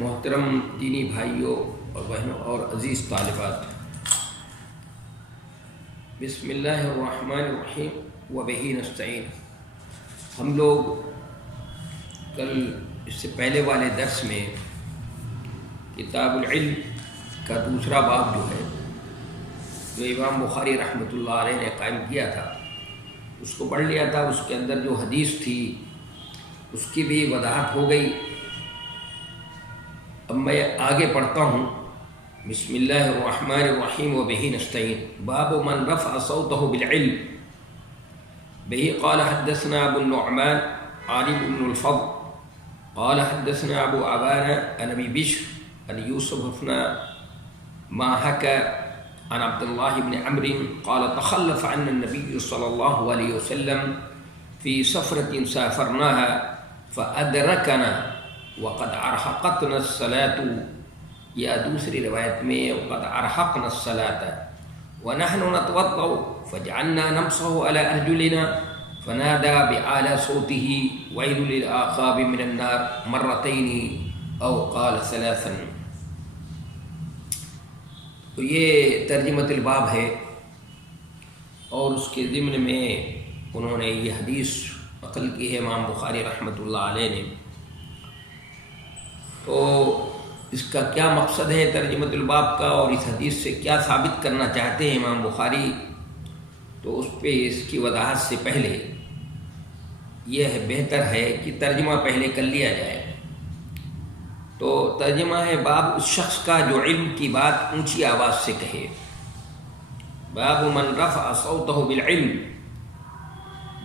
محترم دینی بھائیوں اور بہنوں اور عزیز طالبات، بسم اللہ الرحمن الرحیم وبہ نستعین۔ ہم لوگ کل اس سے پہلے والے درس میں کتاب العلم کا دوسرا باب جو ہے، جو امام بخاری رحمۃ اللہ علیہ نے قائم کیا تھا، اس کو پڑھ لیا تھا۔ اس کے اندر جو حدیث تھی اس کی بھی وضاحت ہو گئی۔ اب میں آگے پڑھتا ہوں۔ بسم اللہ الرحمن الرحیم وبہ نستعین۔ باب من رفع صوته بالعلم به قال حدثنا ابو النعمان عارف بن الفضل قال حدثنا ابو عوانة عن ابي بشر عن يوسف بن ماهك عن عبد الله بن عمرو قال تخلف عنا النبي صلى الله عليه وسلم في سفرة سافرناها فأدركنا وقد أرهقتنا الصلاة، یا دوسری روایت میں وقد أرهقنا الصلاة ونحن نتوضأ فجعلنا نمسح على أرجلنا فنادى بأعلى صوته ويل للأعقاب من النار مرتين أو قال ثلاثا۔ تو یہ ترجمۃ الباب ہے، اور اس کے ضمن میں انہوں نے یہ حدیث نقل کی ہے امام بخاری رحمۃ اللہ علیہ نے۔ تو اس کا کیا مقصد ہے ترجمۃ الباب کا، اور اس حدیث سے کیا ثابت کرنا چاہتے ہیں امام بخاری، تو اس پہ اس کی وضاحت سے پہلے یہ بہتر ہے کہ ترجمہ پہلے کر لیا جائے۔ تو ترجمہ ہے باب اس شخص کا جو علم کی بات اونچی آواز سے کہے۔ باب من رفع صوته بالعلم،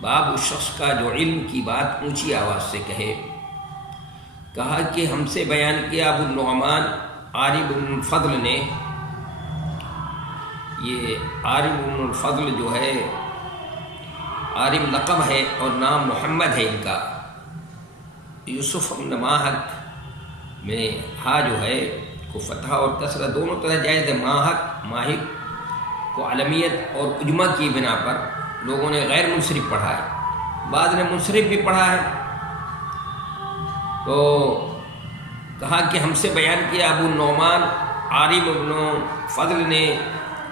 باب اس شخص کا جو علم کی بات اونچی آواز سے کہے۔ کہا کہ ہم سے بیان کیا ابو النعمان عارف بن الفضل نے۔ یہ عارف بن الفضل جو ہے عارف لقب ہے اور نام محمد ہے ان کا۔ یوسف بن ماہک میں ہا جو ہے کو فتح اور کسرہ دونوں طرح جائز ہے۔ ماہک کو علمیت اور اجمہ کی بنا پر لوگوں نے غیر منصرف پڑھا ہے، بعض نے منصرف بھی پڑھا ہے۔ تو کہا کہ ہم سے بیان کیا ابو النعمان عارف بن فضل نے،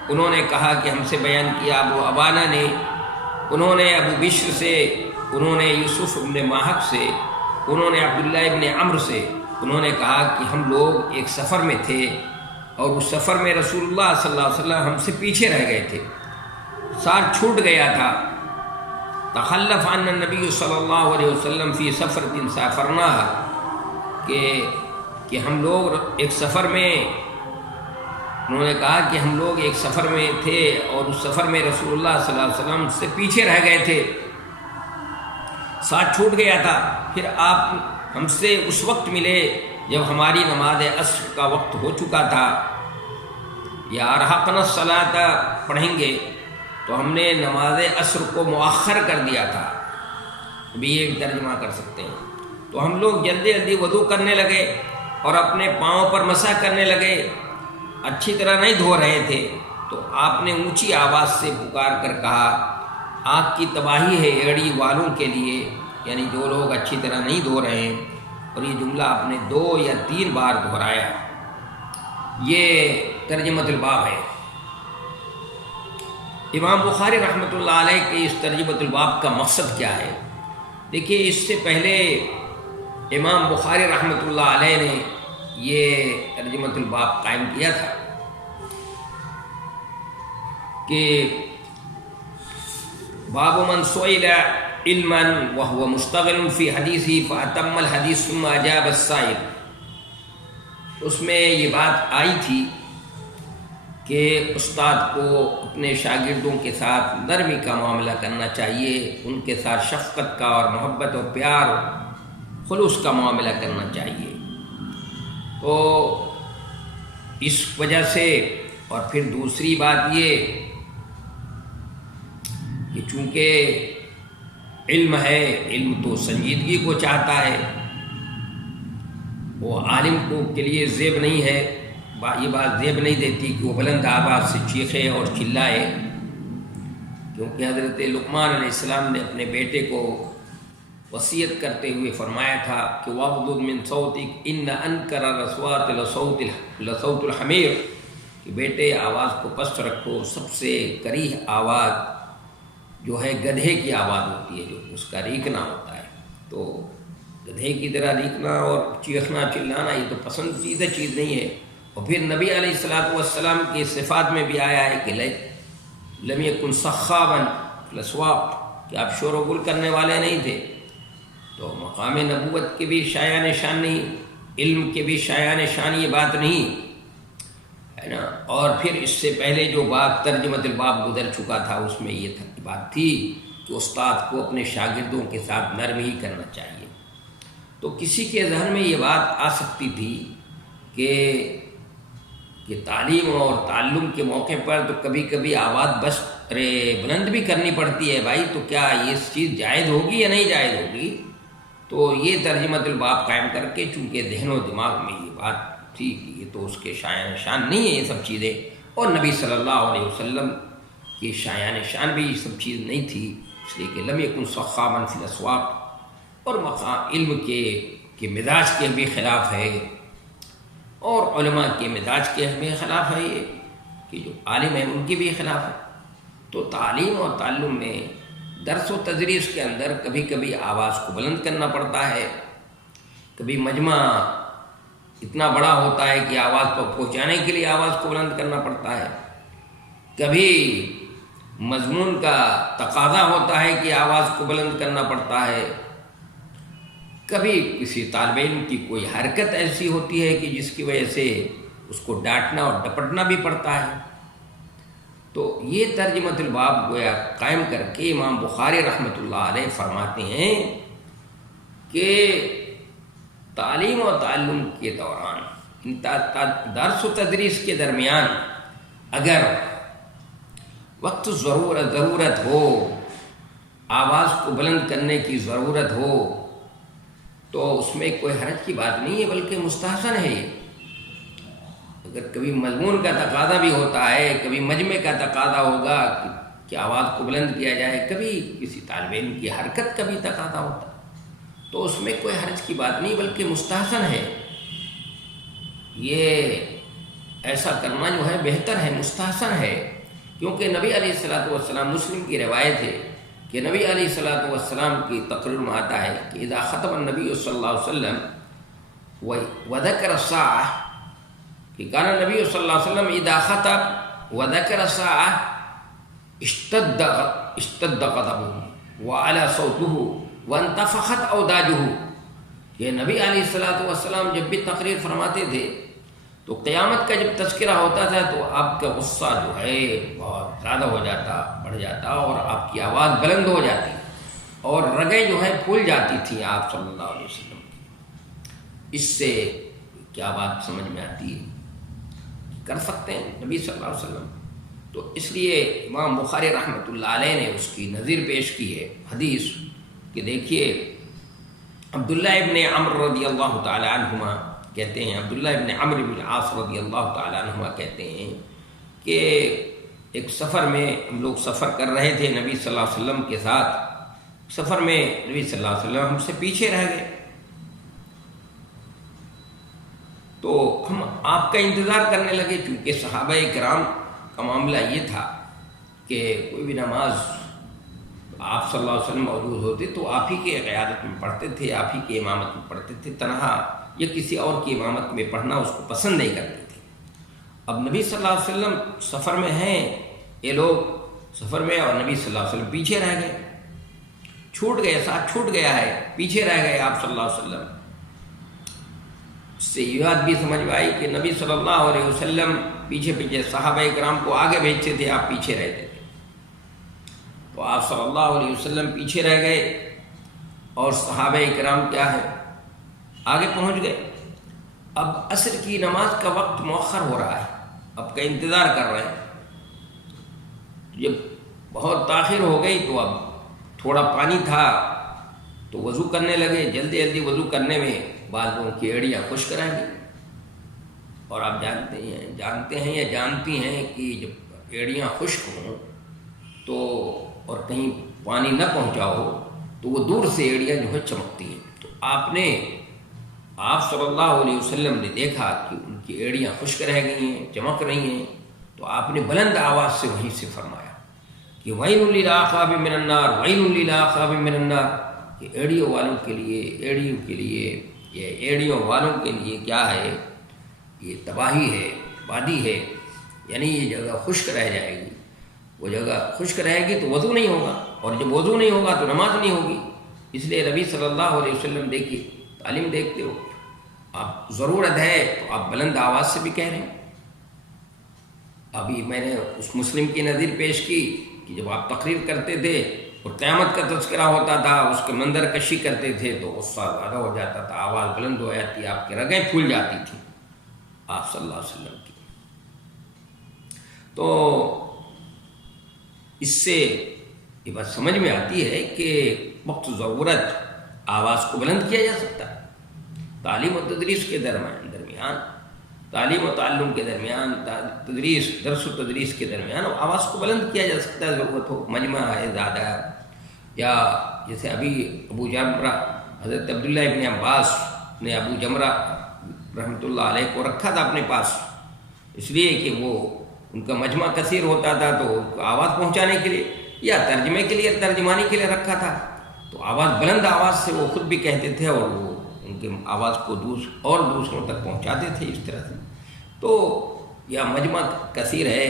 انہوں نے کہا کہ ہم سے بیان کیا ابو عوانہ نے، انہوں نے ابو بشر سے، انہوں نے یوسف بن ماہک سے، انہوں نے عبداللہ ابن عمرو سے، انہوں نے کہا کہ ہم لوگ ایک سفر میں تھے، اور اس سفر میں رسول اللہ صلی اللہ علیہ وسلم ہم سے پیچھے رہ گئے تھے، ساتھ چھوٹ گیا تھا۔ تخلف عن النبی صلی اللہ علیہ وسلم فی سفرۃ سافرناها، کہ ہم لوگ ایک سفر میں، انہوں نے کہا کہ ہم لوگ ایک سفر میں تھے اور اس سفر میں رسول اللہ صلی اللہ علیہ وسلم سے پیچھے رہ گئے تھے، ساتھ چھوٹ گیا تھا۔ پھر آپ ہم سے اس وقت ملے جب ہماری نماز عصر کا وقت ہو چکا تھا، یا ارہقنا الصلاۃ پڑھیں گے تو ہم نے نماز عصر کو مؤخر کر دیا تھا، ابھی یہ بھی ترجمہ کر سکتے ہیں۔ تو ہم لوگ جلدی جلدی وضو کرنے لگے اور اپنے پاؤں پر مسح کرنے لگے، اچھی طرح نہیں دھو رہے تھے۔ تو آپ نے اونچی آواز سے پکار کر کہا، آگ کی تباہی ہے ایڑی والوں کے لیے، یعنی جو لوگ اچھی طرح نہیں دھو رہے ہیں۔ اور یہ جملہ آپ نے 2 یا 3 بار دہرایا۔ یہ ترجمۃ الباب ہے۔ امام بخاری رحمۃ اللہ علیہ کے اس ترجمۃ الباب کا مقصد کیا ہے؟ دیکھیے، اس سے پہلے امام بخاری رحمۃ اللہ علیہ نے یہ ترجمۃ الباب قائم کیا تھا کہ باب من سئل علما وهو مشتغل في حدیثه فاتم الحدیث ثم اجاب السائل۔ اس میں یہ بات آئی تھی کہ استاد کو اپنے شاگردوں کے ساتھ نرمی کا معاملہ کرنا چاہیے، ان کے ساتھ شفقت کا اور محبت اور پیار خلوص کا معاملہ کرنا چاہیے۔ تو اس وجہ سے، اور پھر دوسری بات یہ کہ چونکہ علم ہے، علم تو سنجیدگی کو چاہتا ہے، وہ عالم کو کے لیے زیب نہیں ہے، یہ بات زیب نہیں دیتی کہ وہ بلند آواز سے چیخے اور چلائے، کیونکہ حضرت لقمان علیہ السلام نے اپنے بیٹے کو وصیت کرتے ہوئے فرمایا تھا کہ وَغْضُضْ مِنْ صَوْتِكَ إِنَّ أَنْكَرَ الْأَصْوَاتِ لَصَوْتُ الْحَمِيرِ، کہ بیٹے آواز کو پست رکھو، سب سے کریہ آواز جو ہے گدھے کی آواز ہوتی ہے، جو اس کا ریکنا ہوتا ہے۔ تو گدھے کی طرح ریکنا اور چیخنا چلانا یہ تو پسندیدہ چیز نہیں ہے۔ اور پھر نبی علیہ الصلوۃ والسلام کی صفات میں بھی آیا ہے کہ لم یکن صخابا فی الاسواق، کہ آپ شور و گل کرنے والے نہیں تھے۔ تو مقام نبوت کے بھی شایان شان نہیں، علم کے بھی شایان شان یہ بات نہیں ہے نا۔ اور پھر اس سے پہلے جو بات ترجمۃ الباب گزر چکا تھا اس میں یہ بات تھی کہ استاد کو اپنے شاگردوں کے ساتھ نرم ہی کرنا چاہیے۔ تو کسی کے ذہن میں یہ بات آ سکتی تھی کہ تعلیم اور تعلم کے موقع پر تو کبھی کبھی آواز بلند بھی کرنی پڑتی ہے بھائی، تو کیا یہ چیز جائز ہوگی یا نہیں جائز ہوگی؟ تو یہ ترجمۃ الباب قائم کر کے، چونکہ ذہن و دماغ میں یہ بات تھی کہ یہ تو اس کے شایان شان نہیں ہے یہ سب چیزیں، اور نبی صلی اللہ علیہ وسلم کی شایان شان بھی یہ سب چیز نہیں تھی، اس لیے کہ لم یکن صخابا فی الاسواق، اور مقام علم کے مزاج کے بھی خلاف ہے، اور علماء کے مزاج کے بھی خلاف ہے، یہ کہ جو عالم ہیں ان کی بھی خلاف ہے۔ تو تعلیم اور تعلم میں درس و تدریس کے اندر کبھی کبھی آواز کو بلند کرنا پڑتا ہے، کبھی مجمع اتنا بڑا ہوتا ہے کہ آواز کو پہنچانے کے لیے آواز کو بلند کرنا پڑتا ہے، کبھی مضمون کا تقاضا ہوتا ہے کہ آواز کو بلند کرنا پڑتا ہے، کبھی کسی طالب علم کی کوئی حرکت ایسی ہوتی ہے کہ جس کی وجہ سے اس کو ڈانٹنا اور ڈپٹنا بھی پڑتا ہے۔ تو یہ ترجمۃ الباب گویا قائم کر کے امام بخاری رحمۃ اللہ علیہ فرماتے ہیں کہ تعلیم و تعلم کے دوران، درس و تدریس کے درمیان اگر وقت ضرورت ہو، آواز کو بلند کرنے کی ضرورت ہو، تو اس میں کوئی حرج کی بات نہیں ہے، بلکہ مستحسن ہے یہ۔ اگر کبھی مضمون کا تقاضا بھی ہوتا ہے، کبھی مجمع کا تقاضا ہوگا کہ آواز کو بلند کیا جائے، کبھی کسی طالب علم کی حرکت کا بھی تقاضا ہوتا ہے، تو اس میں کوئی حرج کی بات نہیں، بلکہ مستحسن ہے۔ یہ ایسا کرنا جو ہے بہتر ہے، مستحسن ہے، کیونکہ نبی علیہ الصلوۃ والسلام، مسلم کی روایت ہے کہ نبی علیہ الصلوۃ والسلام کی تقریر میں آتا ہے کہ اذا خطب النبی صلی اللہ علیہ وسلم وذکر الساعہ، کہ کان نبی صلی اللہ علیہ وسلم اذا خطب وذکر الساعہ اشتد غضبہ وعلی صوتہ وانتفخت اوداجہ، کہ نبی علیہ الصلوۃ والسلام جب بھی تقریر فرماتے تھے تو قیامت کا جب تذکرہ ہوتا تھا تو آپ کا غصہ جو ہے بہت زیادہ ہو جاتا، بڑھ جاتا، اور آپ کی آواز بلند ہو جاتی، اور رگیں جو ہے پھول جاتی تھیں آپ صلی اللہ علیہ وسلم کی۔ اس سے کیا بات سمجھ میں آتی ہے؟ کر سکتے ہیں نبی صلی اللہ علیہ وسلم۔ تو اس لیے امام بخاری رحمۃ اللہ علیہ نے اس کی نظیر پیش کی ہے حدیث کہ دیکھیے، عبداللہ ابن عمرو رضی اللہ تعالی عنہما کہتے ہیں، عبداللہ ابن عمرو بن العاص رضی اللہ تعالی عنہما کہتے ہیں کہ ایک سفر میں ہم لوگ سفر کر رہے تھے نبی صلی اللہ علیہ وسلم کے ساتھ، سفر میں نبی صلی اللہ علیہ وسلم ہم سے پیچھے رہ گئے، تو ہم آپ کا انتظار کرنے لگے، چونکہ صحابہ کرام کا معاملہ یہ تھا کہ کوئی بھی نماز آپ صلی اللہ علیہ وسلم موجود ہوتے تو آپ ہی کے قیادت میں پڑھتے تھے، آپ ہی کی امامت میں پڑھتے تھے، تنہا یا کسی اور کی امامت میں پڑھنا اس کو پسند نہیں کرتے تھے۔ اب نبی صلی اللہ علیہ وسلم سفر میں ہیں، یہ لوگ سفر میں، اور نبی صلی اللہ علیہ وسلم پیچھے رہ گئے، چھوٹ گئے، ساتھ چھوٹ گیا ہے، پیچھے رہ گئے آپ صلی اللہ علیہ وسلم۔ اس سے یہ بات بھی سمجھ میں آئی کہ نبی صلی اللہ علیہ وسلم پیچھے پیچھے صحابہ کرام کو آگے بھیجتے تھے، آپ پیچھے رہتے تھے، تو آپ صلی اللہ علیہ وسلم پیچھے رہ گئے اور صحابہ کرام کیا ہے آگے پہنچ گئے۔ اب عصر کی نماز کا وقت مؤخر ہو رہا ہے، اب کا انتظار کر رہے ہیں، جب بہت تاخیر ہو گئی تو اب تھوڑا پانی تھا تو وضو کرنے لگے، جلدی جلدی وضو کرنے میں بعض لوگوں کی ایڑیاں خشک رہ گئی، اور آپ جانتے ہیں یا جانتی ہیں کہ جب ایڑیاں خشک ہوں تو اور کہیں پانی نہ پہنچا ہو تو وہ دور سے ایڑیاں جو ہے چمکتی ہیں. تو آپ صلی اللہ علیہ وسلم نے دیکھا کہ ان کی ایڑیاں خشک رہ گئی ہیں، چمک رہی ہیں، تو آپ نے بلند آواز سے وہیں سے فرمایا کہ وَيْلٌ لِلْعَقَابِ مِنَ النَّارِ وَيْلٌ لِلْعَقَابِ مِنَ النَّارِ، کہ ایڑیوں والوں کے لیے کیا ہے، یہ تباہی ہے، وادی ہے. یعنی یہ جگہ خشک رہ جائے گی. وہ جگہ خشک رہے گی تو وضو نہیں ہوگا، اور جب وضو نہیں ہوگا تو نماز نہیں ہوگی. اس لیے نبی صلی اللہ علیہ وسلم دیکھیے تعلیم دیکھتے ہو، آپ ضرورت ہے تو آپ بلند آواز سے بھی کہہ رہے ہیں. ابھی میں نے اس مسلم کی نظیر پیش کی کہ جب آپ تقریر کرتے تھے اور قیامت کا تذکرہ ہوتا تھا، اس کے منظر کشی کرتے تھے تو غصہ زیادہ ہو جاتا تھا، آواز بلند ہو جاتی، آپ کی رگیں پھول جاتی تھیں آپ صلی اللہ علیہ وسلم کی. تو اس سے یہ بات سمجھ میں آتی ہے کہ وقت ضرورت آواز کو بلند کیا جا سکتا ہے. تعلیم و تدریس کے درمیان تعلیم و تعلم کے درمیان، درس و تدریس کے درمیان آواز کو بلند کیا جا سکتا ہے. ضرورت ہو، مجمع ہے زیادہ، یا جیسے ابھی ابو جمرہ حضرت عبداللہ ابن عباس نے ابو جمرہ رحمۃ اللہ علیہ کو رکھا تھا اپنے پاس، اس لیے کہ وہ ان کا مجمع کثیر ہوتا تھا تو آواز پہنچانے کے لیے یا ترجمے کے لیے، ترجمانی کے لیے رکھا تھا. تو آواز بلند آواز سے وہ خود بھی کہتے تھے اور وہ ان کے آواز کو دوسروں تک پہنچاتے تھے اس طرح سے. تو یا مجمع کثیر ہے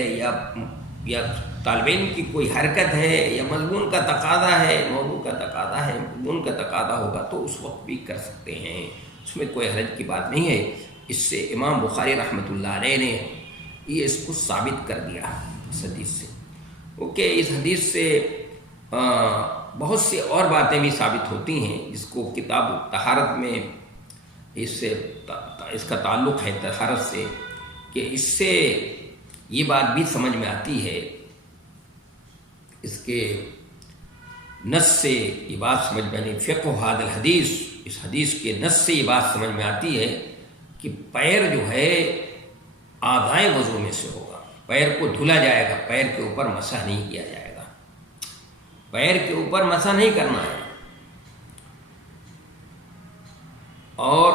یا طالب علم کی کوئی حرکت ہے یا مضمون کا تقاضا ہے، موضوع کا تقاضا ہے، مضمون کا تقاضا ہوگا تو اس وقت بھی کر سکتے ہیں، اس میں کوئی حرج کی بات نہیں ہے. اس سے امام بخاری رحمۃ اللہ علیہ نے یہ اس کو ثابت کر دیا اس حدیث سے. اوکے، اس حدیث سے بہت سی اور باتیں بھی ثابت ہوتی ہیں جس کو کتاب طہارت میں اس کا تعلق ہے طہارت سے، کہ اس سے یہ بات بھی سمجھ میں آتی ہے، اس کے نص سے یہ بات سمجھ میں آتی، فقہ ھذا الحدیث، اس حدیث کے نص سے یہ بات سمجھ میں آتی ہے کہ پیر جو ہے اعضائے وضو میں سے ہوگا، پیر کو دھلا جائے گا، پیر کے اوپر مسح نہیں کیا جائے گا، پیر کے اوپر مسح نہیں کرنا ہے. اور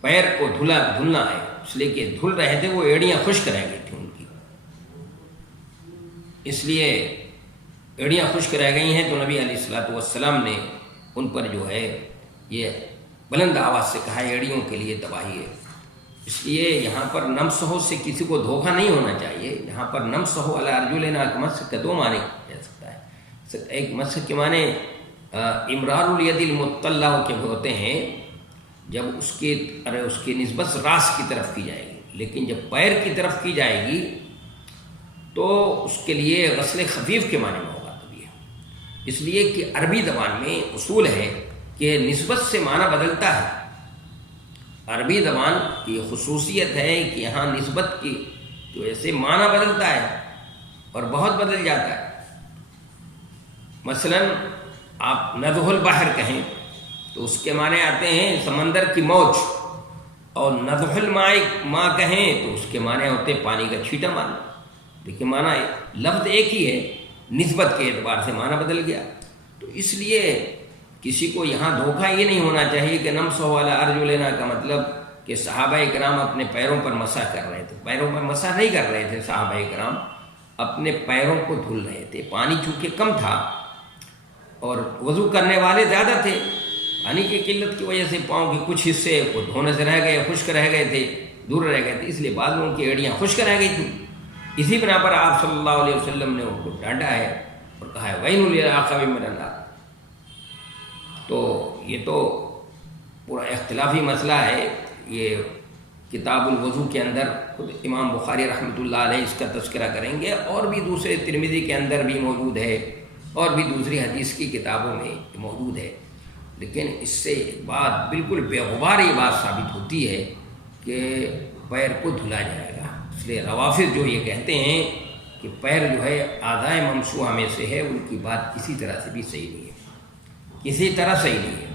پیر کو دھلنا ہے، اس لیے کہ دھل رہے تھے، وہ ایڑیاں خشک رہ گئی تھیں ان کی، اس لیے ایڑیاں خشک رہ گئی ہیں تو نبی علیہ الصلوۃ والسلام نے ان پر جو ہے یہ بلند آواز سے کہا ایڑیوں کے لیے تباہی ہے. اس لیے یہاں پر نمسحو سے کسی کو دھوکہ نہیں ہونا چاہیے. یہاں پر نمسحو علی ارجلنا کے مسح کا دو معنی کیا جا سکتا ہے. ایک مسح کے معنی امرار الید المطلع کے ہوتے ہیں جب اس کی نسبت راس کی طرف کی جائے گی، لیکن جب پیر کی طرف کی جائے گی تو اس کے لیے غسل خفیف کے معنی میں ہوگا. اس لیے کہ عربی زبان میں اصول ہے کہ نسبت سے معنی بدلتا ہے. عربی زبان کی خصوصیت ہے کہ یہاں نسبت کی جو ایسے معنی بدلتا ہے اور بہت بدل جاتا ہے. مثلا آپ نضح البحر کہیں تو اس کے معنی آتے ہیں سمندر کی موج، اور نضح الماء کہیں تو اس کے معنی ہوتے ہیں پانی کا چھیٹا معنی. دیکھیں معنی لفظ ایک ہی ہے، نسبت کے اعتبار سے معنی بدل گیا. تو اس لیے کسی کو یہاں دھوکہ یہ نہیں ہونا چاہیے کہ نمسحو علی ارجلنا کا مطلب کہ صحابہ کرام اپنے پیروں پر مسح کر رہے تھے. پیروں پر مسح نہیں کر رہے تھے، صحابہ کرام اپنے پیروں کو دھل رہے تھے. پانی چونکہ کم تھا اور وضو کرنے والے زیادہ تھے، پانی کی قلت کی وجہ سے پاؤں کے کچھ حصے وہ دھونے سے رہ گئے، خشک رہ گئے تھے، دور رہ گئے تھے، اس لیے بعض لوگوں کی ایڑیاں خشک رہ گئی تھیں. اسی بنا پر آپ صلی اللہ علیہ وسلم نے ان کو ڈانٹا ہے اور کہا ہے وَيْلٌ لِلْعَقَابِ مِنَ النَّارِ. تو یہ تو پورا اختلافی مسئلہ ہے. یہ کتاب الوضو کے اندر خود امام بخاری رحمۃ اللہ علیہ اس کا تذکرہ کریں گے، اور بھی دوسرے ترمذی کے اندر بھی موجود ہے، اور بھی دوسری حدیث کی کتابوں میں موجود ہے. لیکن اس سے ایک بات بالکل بے غبار یہ بات ثابت ہوتی ہے کہ پیر کو دھلا جائے گا. اس لیے روافض جو یہ کہتے ہیں کہ پیر جو ہے اعضائے ممسوحہ میں سے ہے، ان کی بات کسی طرح سے بھی صحیح نہیں ہے، کسی طرح صحیح نہیں ہے.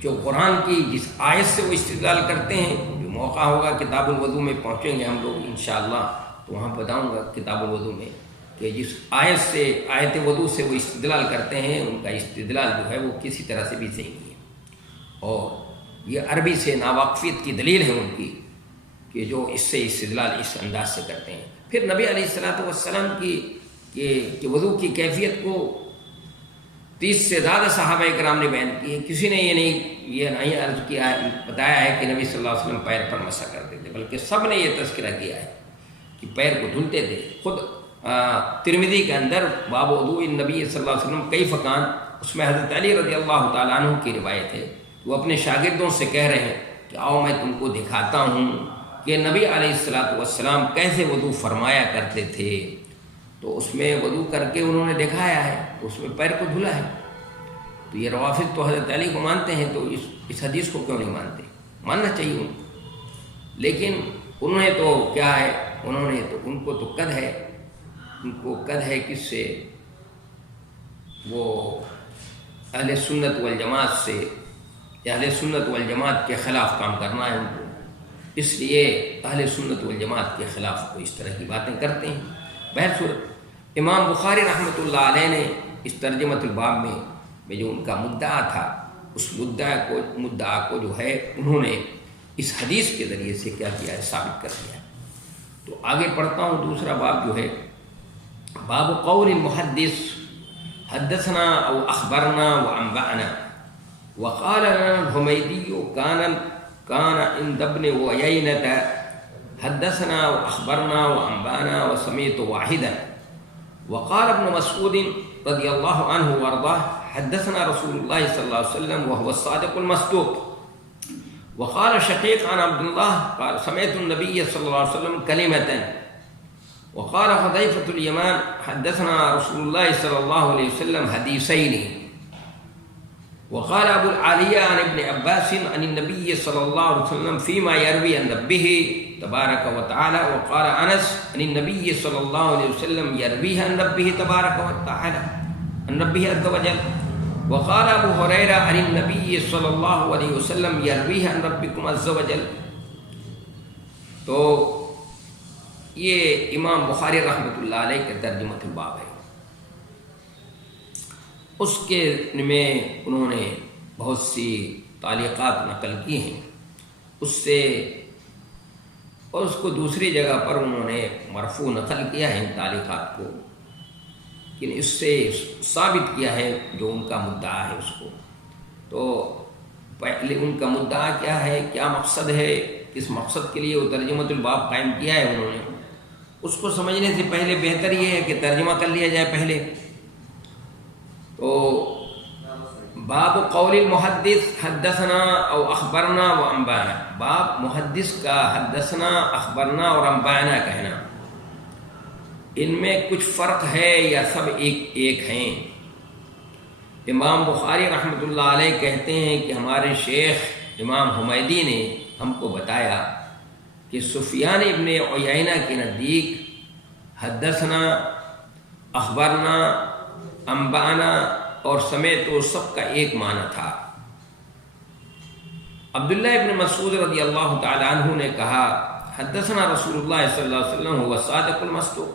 جو قرآن کی جس آیت سے وہ استدلال کرتے ہیں، جو موقع ہوگا کتاب الوضو میں پہنچیں گے ہم لوگ انشاءاللہ تو وہاں بتاؤں گا کتاب الوضو میں کہ جس آیت سے آیت وضو سے وہ استدلال کرتے ہیں ان کا استدلال جو ہے وہ کسی طرح سے بھی صحیح نہیں ہے، اور یہ عربی سے ناواقفیت کی دلیل ہے ان کی کہ جو اس سے استدلال اس انداز سے کرتے ہیں۔ پھر نبی علیہ الصلوۃ والسلام کی کہ وضو کی کیفیت کو 30 سے زیادہ صحابہ کرام نے بیان کی ہے، کسی نے یہ نہیں عرض کیا ہے، بتایا ہے کہ نبی صلی اللہ علیہ وسلم پیر پر مسح کرتے تھے، بلکہ سب نے یہ تذکرہ کیا ہے کہ پیر کو دھلتے تھے۔ خود ترمذی کے اندر باب وضوء النبی صلی اللہ علیہ وسلم کیف کان، اس میں حضرت علی رضی اللہ تعالیٰ عنہ کی روایت ہے، وہ اپنے شاگردوں سے کہہ رہے ہیں کہ آؤ میں تم کو دکھاتا ہوں کہ نبی علیہ الصلوۃ والسلام کیسے وضو فرمایا کرتے تھے۔ تو اس میں وضو کر کے انہوں نے دکھایا ہے، اس میں پیر کو دھلا ہے۔ تو یہ روافض تو حضرت علی کو مانتے ہیں، تو اس حدیث کو کیوں نہیں مانتے؟ ماننا چاہیے ان کو، لیکن انہوں نے تو کیا ہے، انہوں نے تو ان کو تو قد ہے، ان کو قد ہے کس سے؟ وہ اہل سنت والجماعت سے، اہل سنت والجماعت کے خلاف کام کرنا ہے ان کو، اس لیے اہل سنت والجماعت کے خلاف وہ اس طرح کی باتیں کرتے ہیں۔ بہرصورت امام بخاری رحمۃ اللہ علیہ نے اس ترجمۃ الباب میں جو ان کا مدعا تھا، اس مدعا کو جو ہے انہوں نے اس حدیث کے ذریعے سے کیا کیا ہے، ثابت کر دیا ہے۔ تو آگے پڑھتا ہوں، دوسرا باب جو ہے باب قول المحدث حدثنا او اخبرنا وانبأنا وقال لنا الحمیدی كان عند ابن عیینة حدثنا واخبرنا وانبانا وسمعت واحدا وقال ابن مسعود رضی اللہ عنہ وارضاه حدثنا رسول اللہ صلی اللہ علیہ وسلم وهو الصادق المصدوق وقال شقیق عن عبد الله قال سمعت النبي صلی اللہ علیہ وسلم كلمة وقال حذیفة اليمان حدثنا رسول اللہ صلی اللہ علیہ وسلم حدیثین وقال ابو العالیہ عن ابن عباس عن النبي صلی اللہ علیہ وسلم فيما يروي عن ربه تبارک وتعالى وقال انس عن النبي صلی اللہ علیہ وسلم يرويه عن ربه تبارک وتعالى عن ربه عز وجل وقال ابو هريرة عن النبي صلی اللہ علیہ وسلم يرويه عن ربكم عز وجل۔ تو یہ امام بخاری رحمۃ اللہ علیہ کے ترجمۃ الباب ہے، اس کے میں انہوں نے بہت سی تعلیقات نقل کی ہیں اس سے، اور اس کو دوسری جگہ پر انہوں نے مرفوع نقل کیا ہے ان تعلیقات کو، لیکن اس سے ثابت کیا ہے جو ان کا مدعا ہے اس کو۔ تو پہلے ان کا مدعا کیا ہے، کیا مقصد ہے، کس مقصد کے لیے وہ ترجمۃ الباب قائم کیا ہے انہوں نے، اس کو سمجھنے سے پہلے بہتر یہ ہے کہ ترجمہ کر لیا جائے پہلے۔ تو باب قول المحدث حدثنا او اخبرنا و انبانا، باب محدث کا حدثنا، اخبرنا اور انبانا کہنا، ان میں کچھ فرق ہے یا سب ایک ہیں؟ امام بخاری رحمۃ اللہ علیہ کہتے ہیں کہ ہمارے شیخ امام حمیدی نے ہم کو بتایا کہ سفیان ابن عیینہ کے نزدیک حدثنا، اخبرنا، انبانا اور سمیت وہ سب کا ایک معنی تھا۔ عبداللہ ابن مسعود رضی اللہ تعالی عنہ نے کہا حدثنا رسول اللہ صلی اللہ علیہ وسلم هو الصادق المصدوق،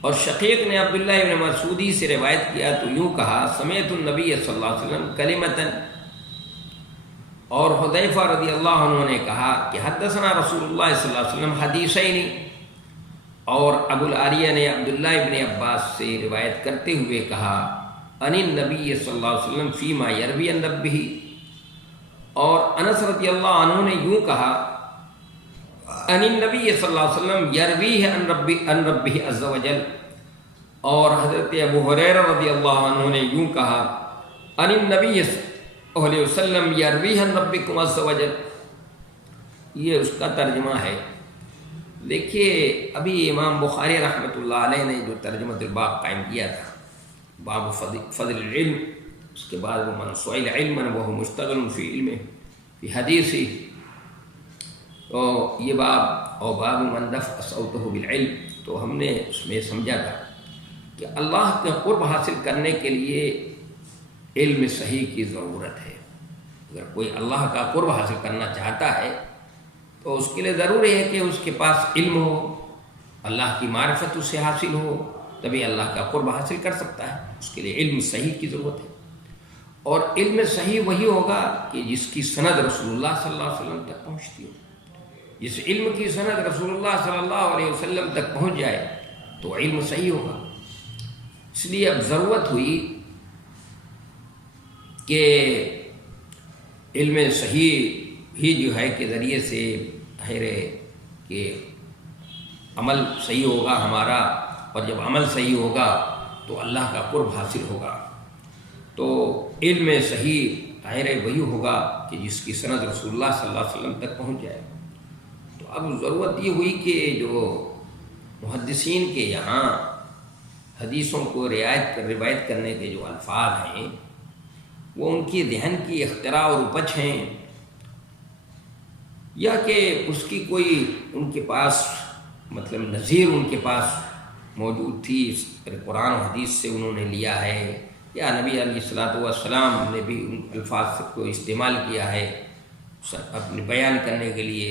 اور شقیق نے عبداللہ ابن مسعودی سے روایت کیا تو یوں کہا سمعت النبی صلی اللہ علیہ وسلم کلمۃ، اور حذیفہ رضی اللہ عنہ نے کہا کہ حدثنا رسول اللہ صلی اللہ علیہ وسلم حدیثین، اور ابو العالیہ نے عبداللہ ابن عباس سے روایت کرتے ہوئے کہا ان النبی صلی اللہ علیہ وسلم فیما یروی عن ربہ، اور انس رضی اللہ عنہ نے یوں کہا ان النبی صلی اللہ علیہ وسلم یرویہ عن ربہ عز وجل، اور حضرت ابو ہریرہ رضی اللہ عنہ نے یوں کہا ان النبی صلی اللہ علیہ وسلم یرویہ عن ربکم عز وجل۔ یہ اس کا ترجمہ ہے۔ دیکھیے ابھی امام بخاری رحمۃ اللہ علیہ نے جو ترجمۃ الباب قائم کیا تھا باب فضل العلم، اس کے بعد وہ من سئل علما وهو مشتغل فی علمہ فی حدیثہ، تو یہ باب اور باب من دفع صوتہ بالعلم، تو ہم نے اس میں سمجھا تھا کہ اللہ کے قرب حاصل کرنے کے لیے علم صحیح کی ضرورت ہے۔ اگر کوئی اللہ کا قرب حاصل کرنا چاہتا ہے تو اس کے لیے ضروری ہے کہ اس کے پاس علم ہو، اللہ کی معرفت اسے حاصل ہو تبھی اللہ کا قرب حاصل کر سکتا ہے. اس کے لیے علم صحیح کی ضرورت ہے. اور علم صحیح وہی ہوگا کہ جس کی سند رسول اللہ صلی اللہ علیہ وسلم تک پہنچتی ہو. جس علم کی سند رسول اللہ صلی اللہ علیہ وسلم تک پہنچ جائے تو علم صحیح ہوگا. اس لیے اب ضرورت ہوئی کہ علم صحیح ہی جو ہے کے ذریعے سے ظاہر ہے کہ عمل صحیح ہوگا ہمارا، اور جب عمل صحیح ہوگا تو اللہ کا قرب حاصل ہوگا. تو علم صحیح ظاہر ہے وہی ہوگا کہ جس کی سند رسول اللہ صلی اللہ علیہ وسلم تک پہنچ جائے. تو اب ضرورت یہ ہوئی کہ جو محدثین کے یہاں حدیثوں کو روایت کرنے کے جو الفاظ ہیں وہ ان کی ذہن کی اختراع اور اپج ہیں، یا کہ اس کی کوئی ان کے پاس مطلب نظیر ان کے پاس موجود تھی، قرآن و حدیث سے انہوں نے لیا ہے، یا نبی علیہ الصلوۃ والسلام نے بھی ان الفاظ کو استعمال کیا ہے اپنے بیان کرنے کے لیے.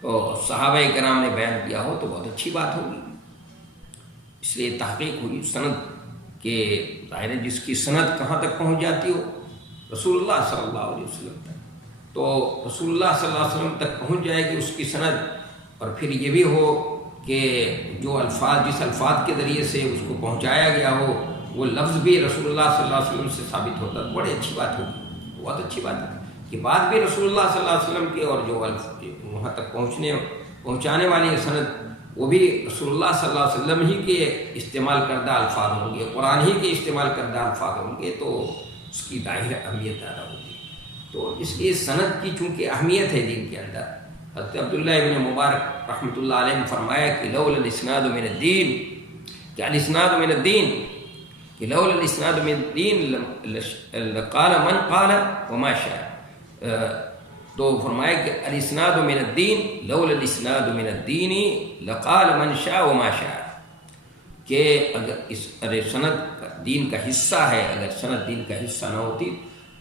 تو صحابہ کرام نے بیان کیا ہو تو بہت اچھی بات ہوگی. اس لیے تحقیق ہوئی سند کہ ظاہر ہے جس کی سند کہاں تک پہنچ جاتی ہو، رسول اللہ صلی اللہ علیہ وسلم تک، تو رسول اللہ صلی اللہ علیہ وسلم تک پہنچ جائے گی اس کی سند. اور پھر یہ بھی ہو کہ جو الفاظ جس الفاظ کے ذریعے سے اس کو پہنچایا گیا ہو وہ لفظ بھی رسول اللہ صلی اللہ علیہ وسلم سے ثابت ہوتا ہے، بڑی اچھی بات ہوگی. بہت اچھی بات ہے کہ بات بھی رسول اللہ صلی اللہ علیہ وسلم کے، اور جو وہاں تک پہنچانے والی سند وہ بھی رسول اللہ صلی اللہ علیہ وسلم ہی کے استعمال کردہ الفاظ ہوں گے، قرآن ہی کے استعمال کردہ الفاظ ہوں گے، تو اس کی ظاہر اہمیت زیادہ ہوگی. تو اس لیے سند کی چونکہ اہمیت ہے دین کے اندر، حضرت عبداللہ ابن مبارک رحمۃ اللہ علیہ نے فرمایا کہ لولا الاسناد من الدین، کہ الاسناد من الدین، کہ لولا الاسناد من الدین لقال من قال وما شاء. تو فرمایا کہ الاسناد من الدین، لولا الاسناد من الدین لقال من شاء وما شاء، کہ اگر سند دین کا حصہ ہے، اگر سند دین کا حصہ نہ ہوتی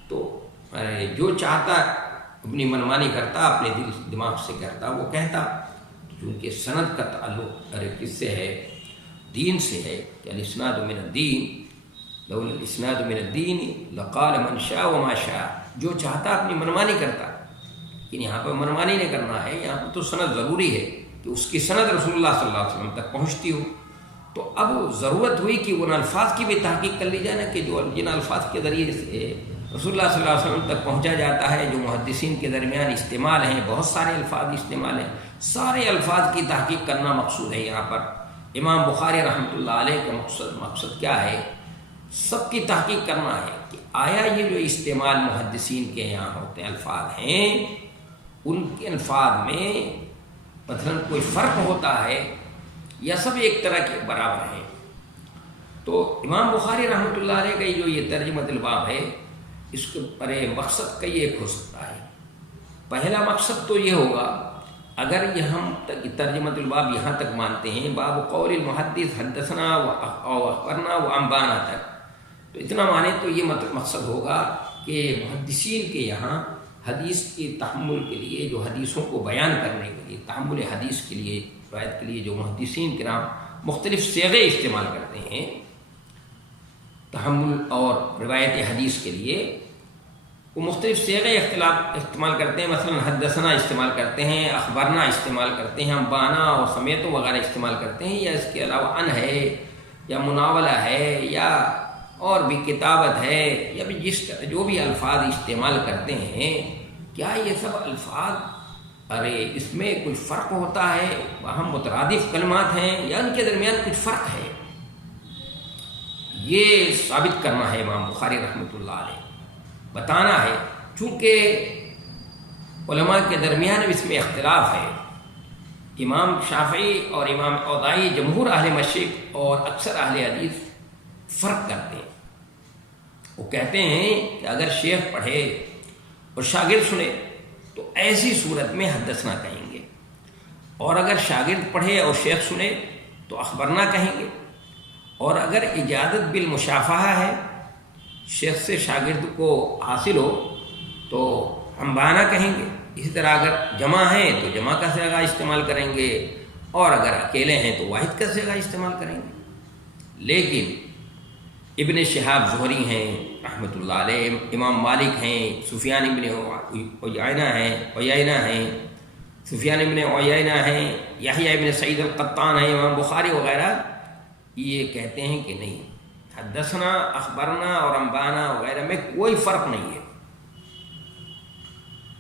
تو جو چاہتا اپنی منمانی کرتا، اپنے دل دماغ سے کرتا، وہ کہتا. کیونکہ سند کا تعلق کس سے ہے؟ دین سے ہے. کہ الاسناد من الدین، لولا الاسناد من الدین لقال من شاء وما شاء، جو چاہتا اپنی منمانی کرتا. لیکن یہاں پہ منمانی نہیں کرنا ہے، یہاں پہ تو سند ضروری ہے کہ اس کی سند رسول اللہ صلی اللہ علیہ وسلم تک پہنچتی ہو. تو اب ضرورت ہوئی کہ ان الفاظ کی بھی تحقیق کر لی جائے نا، کہ جو جن الفاظ کے ذریعے سے رسول اللہ صلی اللہ علیہ وسلم تک پہنچا جاتا ہے، جو محدثین کے درمیان استعمال ہیں، بہت سارے الفاظ استعمال ہیں، سارے الفاظ کی تحقیق کرنا مقصود ہے. یہاں پر امام بخاری رحمۃ اللہ علیہ کا مقصد کیا ہے؟ سب کی تحقیق کرنا ہے کہ آیا یہ جو استعمال محدثین کے یہاں ہوتے ہیں الفاظ ہیں، ان کے الفاظ میں مثلا کوئی فرق ہوتا ہے یا سب ایک طرح کے برابر ہیں. تو امام بخاری رحمۃ اللہ علیہ کا جو یہ ترجمۃ الباب ہے، اس کے پر مقصد کئی ایک ہو سکتا ہے. پہلا مقصد تو یہ ہوگا، اگر یہ ہم ترجمۃ الباب یہاں تک مانتے ہیں، باب قول المحدث حدثنا و اخبرنا و انبانا تک، تو اتنا مانے تو یہ مقصد ہوگا کہ محدثین کے یہاں حدیث کی تحمل کے لیے، جو حدیثوں کو بیان کرنے کے لیے، تحمل حدیث کے لیے، روایت کے لیے جو محدثین کرام مختلف صیغے استعمال کرتے ہیں تحمل اور روایت حدیث کے لیے، وہ مختلف صیغے استعمال کرتے ہیں. مثلا حدثنا استعمال کرتے ہیں، اخبرنا استعمال کرتے ہیں، انبانا اور سمیت وغیرہ استعمال کرتے ہیں، یا اس کے علاوہ ان ہے یا مناولہ ہے یا اور بھی کتابت ہے، یا بھی جو بھی الفاظ استعمال کرتے ہیں، کیا یہ سب الفاظ اس میں کوئی فرق ہوتا ہے؟ وہاں مترادف کلمات ہیں یا ان کے درمیان کچھ فرق ہے؟ یہ ثابت کرنا ہے امام بخاری رحمۃ اللہ علیہ، بتانا ہے. چونکہ علماء کے درمیان اس میں اختلاف ہے. امام شافعی اور امام اوزاعی، جمہور اہل مشرق اور اکثر اہل حدیث فرق کرتے ہیں. وہ کہتے ہیں کہ اگر شیخ پڑھے اور شاگرد سنے تو ایسی صورت میں حدثنا کہیں گے، اور اگر شاگرد پڑھے اور شیخ سنے تو اخبرنا کہیں گے، اور اگر اجازت بالمشافہہ ہے، شیخ سے شاگرد کو حاصل ہو تو انبانا کہیں گے. اسی طرح اگر جمع ہے تو جمع کا صیغہ استعمال کریں گے، اور اگر اکیلے ہیں تو واحد کا صیغہ استعمال کریں گے۔ لیکن ابن شہاب زہری ہیں رحمۃ اللہ علیہ، امام مالک ہیں، سفیان ابن عیینہ ہیں، سفیان ابن عیینہ ہیں، یحییٰ ابن سعید القطان ہیں، امام بخاری وغیرہ یہ کہتے ہیں کہ نہیں، حدثنا، اخبرنا اور انبانا وغیرہ میں کوئی فرق نہیں ہے،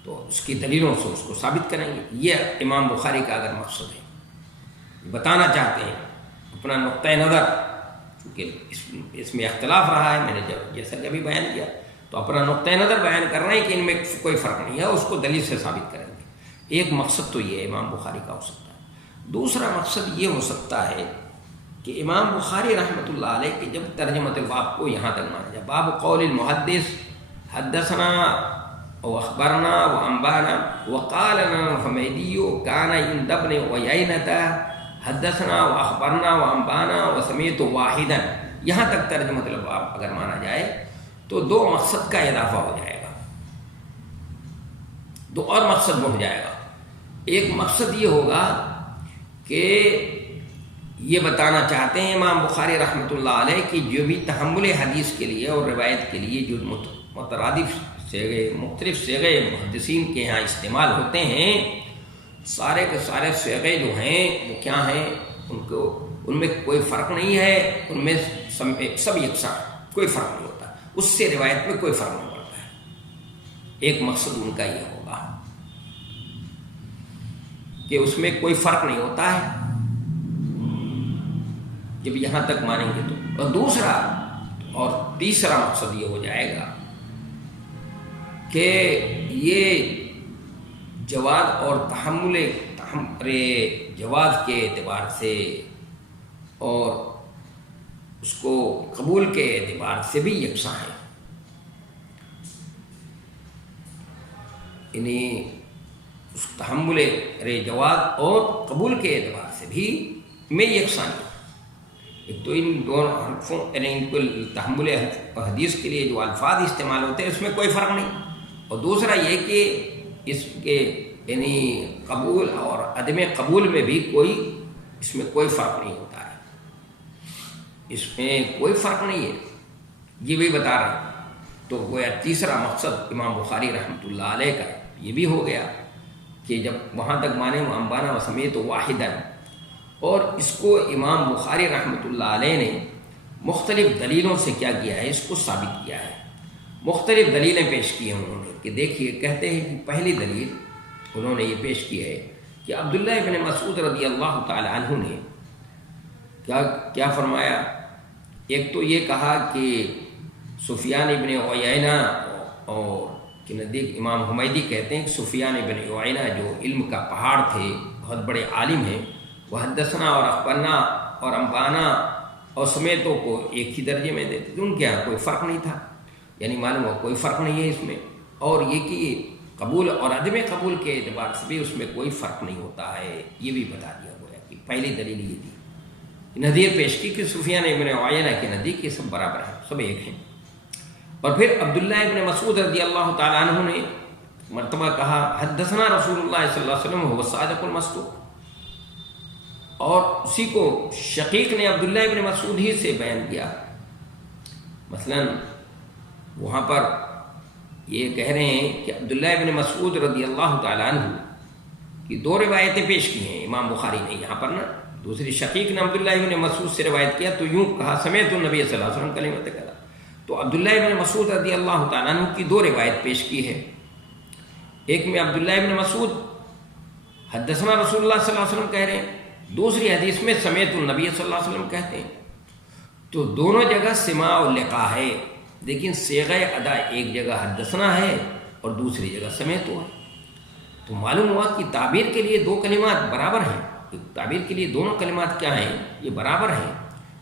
تو اس کی دلیلوں سے اس کو ثابت کریں گے۔ یہ امام بخاری کا اگر مقصد ہے، بتانا چاہتے ہیں اپنا نقطۂ نظر، کیونکہ اس میں اختلاف رہا ہے، میں نے جیسا کہ ابھی بیان کیا، تو اپنا نقطۂ نظر بیان کر رہے ہیں کہ ان میں کوئی فرق نہیں ہے، اس کو دلیل سے ثابت کریں گے۔ ایک مقصد تو یہ ہے امام بخاری کا ہو سکتا ہے۔ دوسرا مقصد یہ ہو سکتا ہے کہ امام بخاری رحمۃ اللہ علیہ کے جب ترجمۃ الباب کو یہاں تک مانا جائے، باب قول المحدث حدثنا و اخبرنا و انبانا وقال لنا الحمیدی کان عند ابن عیینہ حدثنا و اخبرنا و انبانا و سمیت واحدا، یہاں تک ترجمۃ الباب اگر مانا جائے تو دو مقصد کا اضافہ ہو جائے گا، دو اور مقصد ہو جائے گا۔ ایک مقصد یہ ہوگا کہ یہ بتانا چاہتے ہیں امام بخاری رحمۃ اللہ علیہ کہ جو بھی تحمل حدیث کے لیے اور روایت کے لیے جو مترادف صیغے، مختلف صیغے محدثین کے یہاں استعمال ہوتے ہیں، سارے کے سارے صیغے جو ہیں وہ کیا ہیں، ان میں کوئی فرق نہیں ہے، ان میں سب یکساں، کوئی فرق نہیں ہوتا، اس سے روایت میں کوئی فرق نہیں پڑتا ہے۔ ایک مقصد ان کا یہ ہوگا کہ اس میں کوئی فرق نہیں ہوتا ہے جب یہاں تک مانیں گے تو۔ اور دوسرا اور تیسرا مقصد یہ ہو جائے گا کہ یہ جواز اور تحمل جواز کے اعتبار سے اور اس کو قبول کے اعتبار سے بھی یکساں ہے، یعنی اس تحمل جواز اور قبول کے اعتبار سے بھی میں یکساں ہے۔ ایک تو ان دونوں حرفوں، یعنی ان کو تحمل حدیث کے لیے جو الفاظ استعمال ہوتے ہیں اس میں کوئی فرق نہیں، اور دوسرا یہ کہ اس کے یعنی قبول اور عدم قبول میں بھی اس میں کوئی فرق نہیں ہوتا ہے، اس میں کوئی فرق نہیں ہے، یہ بھی بتا رہے ہیں۔ تو گویا تیسرا مقصد امام بخاری رحمۃ اللہ علیہ کا یہ بھی ہو گیا کہ جب وہاں تک مانے وہ انبانا و سمیت واحدا، اور اس کو امام بخاری رحمۃ اللہ علیہ نے مختلف دلیلوں سے کیا کیا ہے، اس کو ثابت کیا ہے، مختلف دلیلیں پیش کی ہیں انہوں نے، کہ دیکھیے کہتے ہیں کہ پہلی دلیل انہوں نے یہ پیش کی ہے کہ عبداللہ ابن مسعود رضی اللہ تعالی عنہ نے کیا فرمایا، ایک تو یہ کہا کہ سفیان ابن عیینہ اور کے نزدیک امام حمیدی کہتے ہیں کہ سفیان ابن عیینہ جو علم کا پہاڑ تھے، بہت بڑے عالم ہیں، وہ حدثنا اور اخبرنا اور انبانا اور سمیتوں کو ایک ہی درجے میں دیتے تھے، ان کے یہاں کوئی فرق نہیں تھا، یعنی معلوم ہو کوئی فرق نہیں ہے اس میں، اور یہ کہ قبول اور عدم قبول کے اعتبار سے بھی اس میں کوئی فرق نہیں ہوتا ہے، یہ بھی بتا دیا گیا کہ پہلی دلیل یہ تھی، نظیر پیش کی کہ سفیان ابن عیینہ کے نزدیک یہ سب برابر ہیں، سب ایک ہیں۔ اور پھر عبداللہ ابن مسعود رضی اللہ تعالیٰ عنہ نے مرتبہ کہا حدثنا رسول اللہ صلی اللہ علیہ وسلم هو الصادق المصدوق، اور اسی کو شقیق نے عبداللہ ابن مسعود ہی سے بیان کیا۔ مثلا وہاں پر یہ کہہ رہے ہیں کہ عبداللہ ابن مسعود رضی اللہ تعالیٰ عنہ کی دو روایتیں پیش کی ہیں امام بخاری نے یہاں پر نا، دوسری شقیق نے عبداللہ ابن مسعود سے روایت کیا تو یوں کہا سمیعت النبی صلی اللہ علیہ وسلم کلمۃ کذا، تو عبداللہ ابن مسعود رضی اللہ تعالیٰ عنہ کی دو روایت پیش کی ہے، ایک میں عبداللہ ابن مسعود حدثنا رسول اللہ صلی اللہ علیہ وسلم کہہ رہے ہیں، دوسری حدیث میں سمیعت النبی صلی اللہ علیہ وسلم کہتے ہیں، تو دونوں جگہ سماع و لقاء ہے، لیکن صیغہ ادا ایک جگہ حدثنا ہے اور دوسری جگہ سمیعت ہے، تو معلوم ہوا کہ تعبیر کے لیے دو کلمات برابر ہیں، تعبیر کے لیے دونوں کلمات کیا ہیں، یہ برابر ہیں،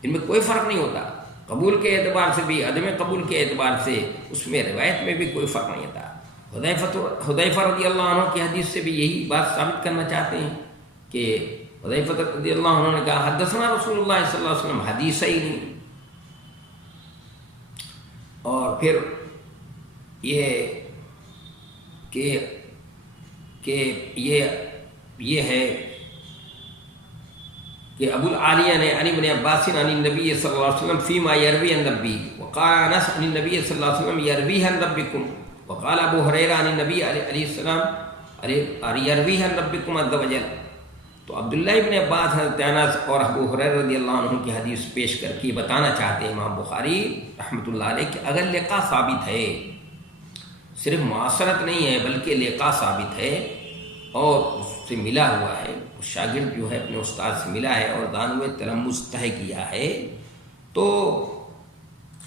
ان میں کوئی فرق نہیں ہوتا، قبول کے اعتبار سے بھی عدم قبول کے اعتبار سے اس میں روایت میں بھی کوئی فرق نہیں ہوتا۔ حذیفہ رضی اللہ عنہ کی حدیث سے بھی یہی بات ثابت کرنا چاہتے ہیں کہ حذیفہ رضی اللہ عنہ نے کہا حدثنا رسول اللہ صلی اللہ علیہ وسلم حدیث ہی نہیں، اور پھر یہ کہ یہ ہے کہ ابو العالیہ نے عن ابن عباس عن النبی صلی اللہ علیہ وسلم فیما یروی عن ربی وقال انس عن النبی صلی اللہ علیہ وسلم یروی عن ربکم وقال ابو ہریرہ عن النبی علیہ السلام یروی عن ربکم عز وجل. تو عبداللہ ابن عباس حضرت انس اور ابو ہریرہ رضی اللہ عنہ کی حدیث پیش کر کے بتانا چاہتے ہیں امام بخاری رحمۃ اللہ علیہ کہ اگر لقاء ثابت ہے، صرف معاصرت نہیں ہے بلکہ لقاء ثابت ہے اور اس سے ملا ہوا ہے، شاگرد جو ہے اپنے استاد سے ملا ہے اور دانوِ تلمس طے کیا ہے، تو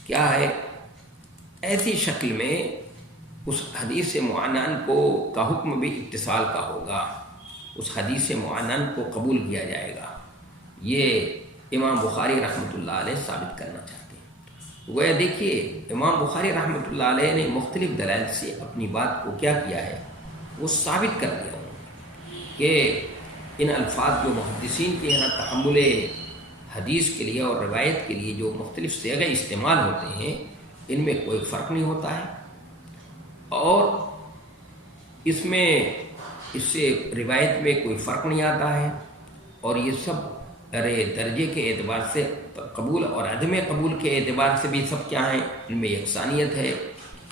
کیا ہے ایسی شکل میں اس حدیث معنن کو کا حکم بھی اتصال کا ہوگا، اس حدیث معنن کو قبول کیا جائے گا. یہ امام بخاری رحمۃ اللہ علیہ ثابت کرنا چاہتے ہیں. وہ دیکھیے امام بخاری رحمۃ اللہ علیہ نے مختلف دلائل سے اپنی بات کو کیا کیا ہے، وہ ثابت کر دیا کہ ان الفاظ جو محدثین کے یہاں تحمل حدیث کے لیے اور روایت کے لیے جو مختلف صیغے استعمال ہوتے ہیں ان میں کوئی فرق نہیں ہوتا ہے، اور اس سے روایت میں کوئی فرق نہیں آتا ہے، اور یہ سب درجے کے اعتبار سے قبول اور عدم قبول کے اعتبار سے بھی سب کیا ہیں، ان میں یکسانیت ہے.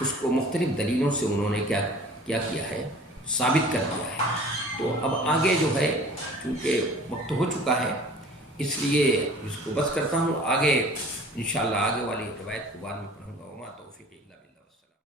اس کو مختلف دلیلوں سے انہوں نے کیا کیا ہے، ثابت کر دیا ہے. تو اب آگے جو ہے چونکہ وقت ہو چکا ہے اس لیے اس کو بس کرتا ہوں، آگے انشاءاللہ آگے والی روایت کو بعد میں